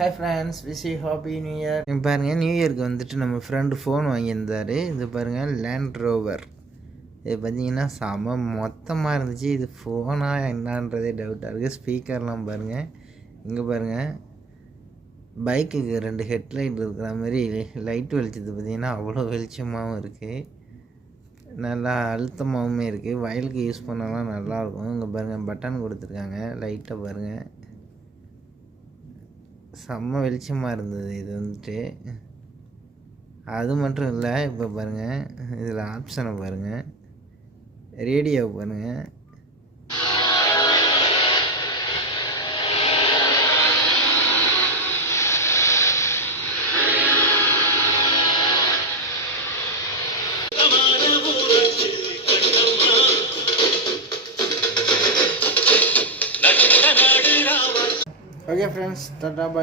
Hi friends, wish you happy new year. பாருங்கள், new இயருக்கு வந்துட்டு நம்ம ஃப்ரெண்டு ஃபோன் வாங்கியிருந்தார். இது பாருங்கள், லேண்ட் ரோவர். இது பார்த்தீங்கன்னா செம மொத்தமாக இருந்துச்சு. இது ஃபோனாக என்னன்றதே டவுட்டாக இருக்குது. ஸ்பீக்கர்லாம் பாருங்கள். இங்கே பாருங்கள், பைக்குக்கு 2 ஹெட்லைட் இருக்கிற மாதிரி லைட் வெளிச்சது பார்த்திங்கன்னா அவ்வளோ வெளிச்சமாகவும் இருக்குது. நல்லா அழுத்தமாகவும் இருக்குது. வயலுக்கு யூஸ் பண்ணலாம் நல்லாயிருக்கும். இங்கே பாருங்கள், பட்டன் கொடுத்துருக்காங்க. லைட்டை பாருங்கள், செம்ம வெளிச்சமாக இருந்தது. இது வந்துட்டு அது மட்டும் இல்லை, இப்போ பாருங்கள், இதில் ஆப்ஷனை பாருங்கள், ரேடியோவை பாருங்கள். ஓகே ஃப்ரெண்ட்ஸ், டாடா பாய்.